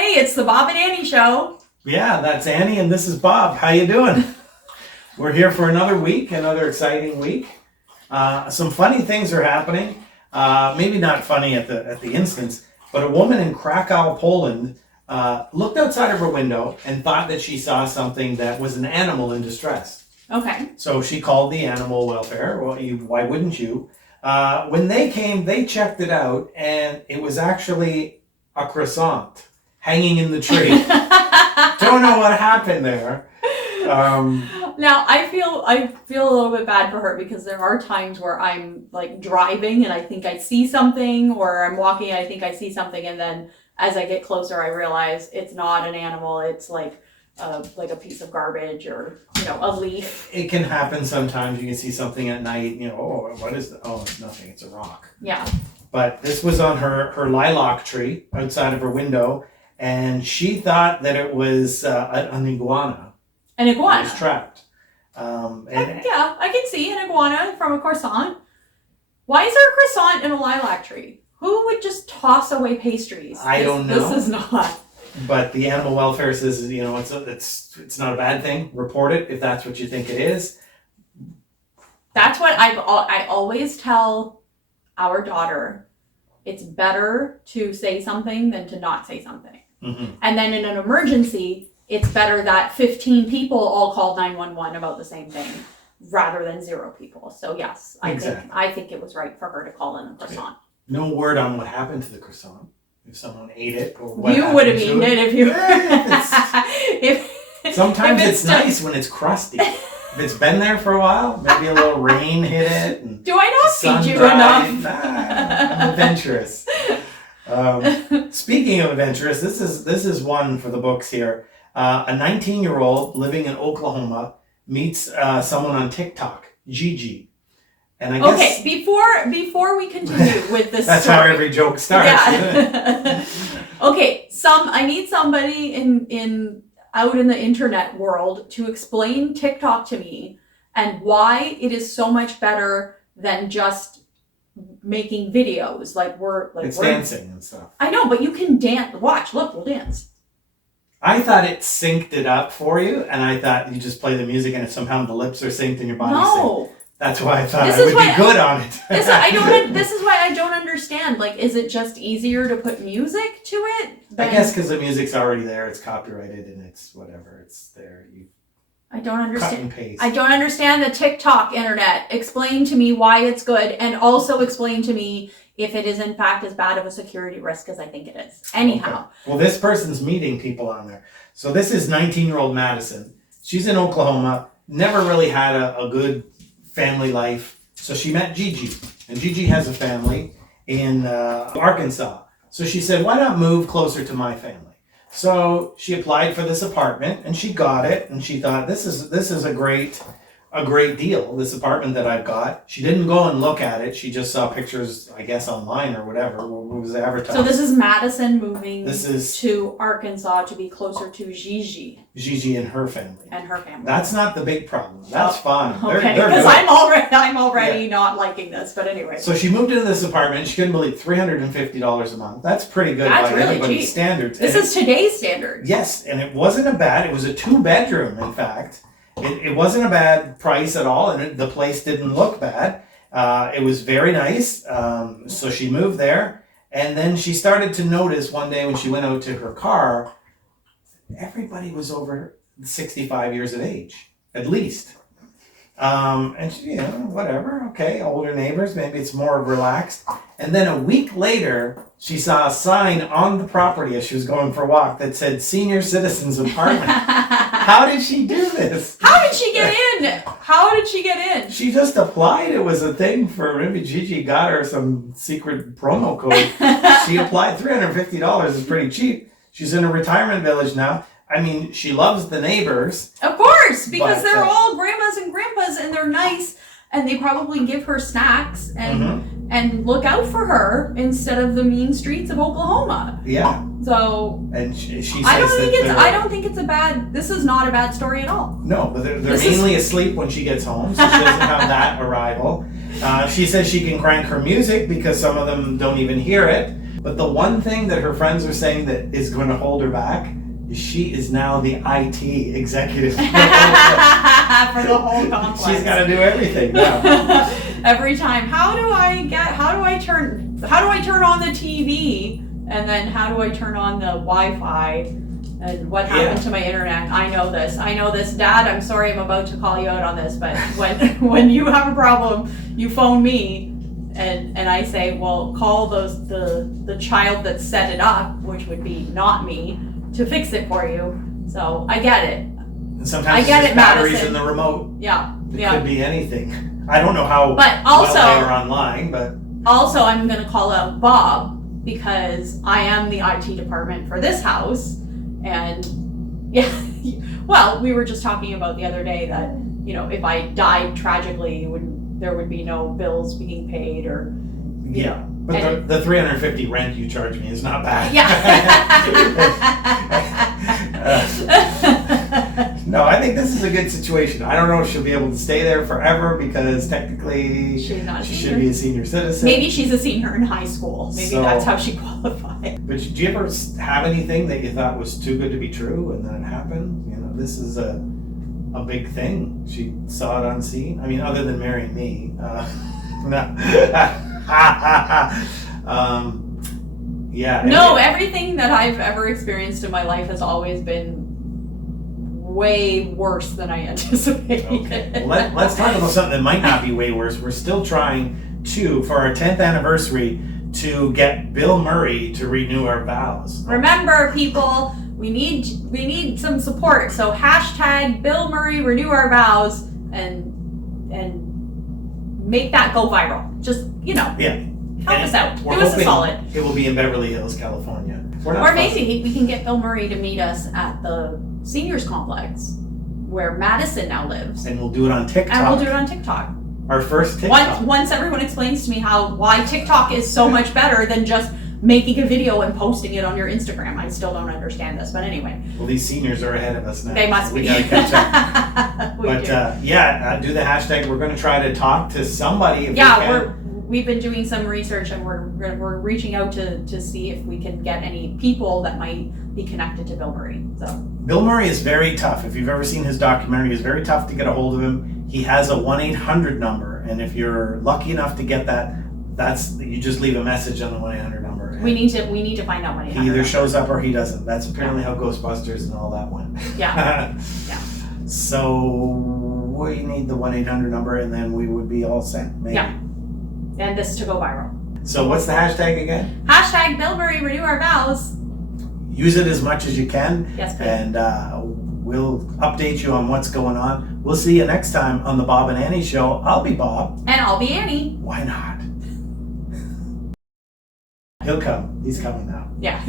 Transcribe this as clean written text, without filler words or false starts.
Hey, it's the Bob and Annie show. Yeah, that's Annie and this is Bob. How you doing? We're here for another week, another exciting week. Some funny things are happening. Maybe not funny at the instance, but a woman in Krakow, Poland, looked outside of her window and thought that she saw something that was an animal in distress. Okay. So she called the animal welfare. Well, why wouldn't you? When they came, they checked it out, and it was actually a croissant hanging in the tree. Don't know what happened there. Now I feel a little bit bad for her because there are times where I'm like driving and I think I see something, or I'm walking and I think I see something, and then as I get closer I realize it's not an animal. It's like a piece of garbage, or a leaf. It can happen sometimes. You can see something at night. Oh, what is that? Oh, it's nothing. It's a rock. Yeah. But this was on her lilac tree outside of her window, and she thought that it was an iguana. An iguana. It was trapped. Yeah, I can see an iguana from a croissant. Why is there a croissant in a lilac tree? Who would just toss away pastries? I don't know. This is not. But the animal welfare says, it's not a bad thing. Report it if that's what you think it is. That's what I always tell our daughter. It's better to say something than to not say something. Mm-hmm. And then in an emergency, it's better that 15 people all call 911 about the same thing rather than 0 people. So yes, I think it was right for her to call in a croissant. No word on what happened to the croissant. If someone ate it, or what you would have eaten it if you. Sometimes it's nice when it's crusty. If it's been there for a while, maybe a little rain hit it. And do I not feed you dried. enough? I'm adventurous. Speaking of adventurous, this is one for the books here. A 19-year-old living in Oklahoma meets someone on TikTok, Gigi. And I guess before we continue with this that's story, how every joke starts, yeah. Okay, I need somebody out in the internet world to explain TikTok to me and why it is so much better than just making videos. It's dancing and stuff. I know, but you can dance. Watch, look, we'll dance. I thought it synced it up for you, and I thought you just play the music and somehow the lips are synced and your body synced. That's why I thought I would be good on it. This is why I don't understand. Is it just easier to put music to it? I guess because the music's already there, it's copyrighted, and it's whatever, it's there. I don't understand. Cut and paste. I don't understand the TikTok internet. Explain to me why it's good, and also explain to me if it is in fact as bad of a security risk as I think it is. Anyhow. Okay. Well, this person's meeting people on there. So this is 19-year-old Madison. She's in Oklahoma, never really had a good family life. So she met Gigi, and Gigi has a family in Arkansas. So she said, why not move closer to my family? So she applied for this apartment and she got it, and she thought this is a great deal, this apartment that I've got. She didn't go and look at it. She just saw pictures, I guess, online or whatever, it was advertised. So this is Madison moving to Arkansas to be closer to Gigi. Gigi and her family. That's not the big problem. That's fine. Okay, because I'm already not liking this, but anyway. So she moved into this apartment. She couldn't believe $350 a month. That's pretty good by really anybody's cheap. standards. This is today's standards. Yes, and it wasn't it was a 2-bedroom, in fact. It wasn't a bad price at all, and the place didn't look bad. It was very nice. So she moved there, and then she started to notice one day when she went out to her car, everybody was over 65 years of age, at least. And she, whatever, okay, older neighbors, maybe it's more relaxed. And then a week later, she saw a sign on the property as she was going for a walk that said Senior Citizens Apartment. How did she do this? How did she get in? She just applied. It was a thing for, maybe Gigi got her some secret promo code. She applied. $350 is pretty cheap. She's in a retirement village now. I mean, she loves the neighbors. Of course, because they're all grandmas and grandpas, and they're nice, and they probably give her snacks and look out for her instead of the mean streets of Oklahoma. Yeah. So. And she says I don't think it's a bad. This is not a bad story at all. No, but they're mainly asleep when she gets home, so she doesn't have that arrival. She says she can crank her music because some of them don't even hear it. But the one thing that her friends are saying that is going to hold her back is she is now the IT executive. For the whole complex. She's got to do everything now. Every time, how do I turn on the TV, and then how do I turn on the Wi-Fi, and what happened to my internet? I know this, Dad, I'm sorry I'm about to call you out on this, but when you have a problem, you phone me, and I say, well, call the child that set it up, which would be not me, to fix it for you. So I get it. And sometimes I it's get just it, batteries Madison. in the remote. Yeah. It Yeah. could be anything. I don't know how But well also, they are online, but Also, I'm going to call out Bob because I am the IT department for this house. And yeah, well, we were just talking about the other day that, you know, if I died tragically, there would be no bills being paid or, you know. But the $350 rent you charge me is not bad. No, I think this is a good situation. I don't know if she'll be able to stay there forever because technically She's not a she senior. should be a senior citizen. Maybe she's a senior in high school. Maybe So- that's how she qualified. But did you ever have anything that you thought was too good to be true and then it happened? You know, this is a big thing. She saw it on scene. I mean, other than marrying me. No. Yeah. No, everything that I've ever experienced in my life has always been way worse than I anticipated. Okay. Well, let's talk about something that might not be way worse. We're still trying to, for our 10th anniversary, to get Bill Murray to renew our vows. Remember, people, we need some support. So hashtag Bill Murray renew our vows and make that go viral. Just, you know, help us out. We're Do us a hoping solid. it will be in Beverly Hills, California. We're not Or fussing. maybe we can get Bill Murray to meet us at the seniors complex where Madison now lives. And we'll do it on TikTok. And we'll do it on TikTok. Our first TikTok. Once everyone explains to me why TikTok is so much better than just making a video and posting it on your Instagram. I still don't understand this, but anyway. Well, these seniors are ahead of us now. They must so be. We gotta catch up. We But do. do the hashtag. We're going to try to talk to somebody if we Yeah, can. we've been doing some research and we're reaching out to see if we can get any people that might be connected to Bill Murray. So Bill Murray is very tough. If you've ever seen his documentary, it's very tough to get a hold of him. He has a 1-800 number, and if you're lucky enough to get that, you just leave a message on the 1-800 number. we need to find out what He either shows up or he doesn't. That's apparently how Ghostbusters and all that went. Yeah. So we need the 1-800 number, and then we would be all set. Maybe. Yeah. And this to go viral. So what's the hashtag again? Hashtag Bill Murray renew our vows. Use it as much as you can, Yes, please. and we'll update you on what's going on. We'll see you next time on the Bob and Annie Show. I'll be Bob. And I'll be Annie. Why not? He'll come. He's coming now. Yeah.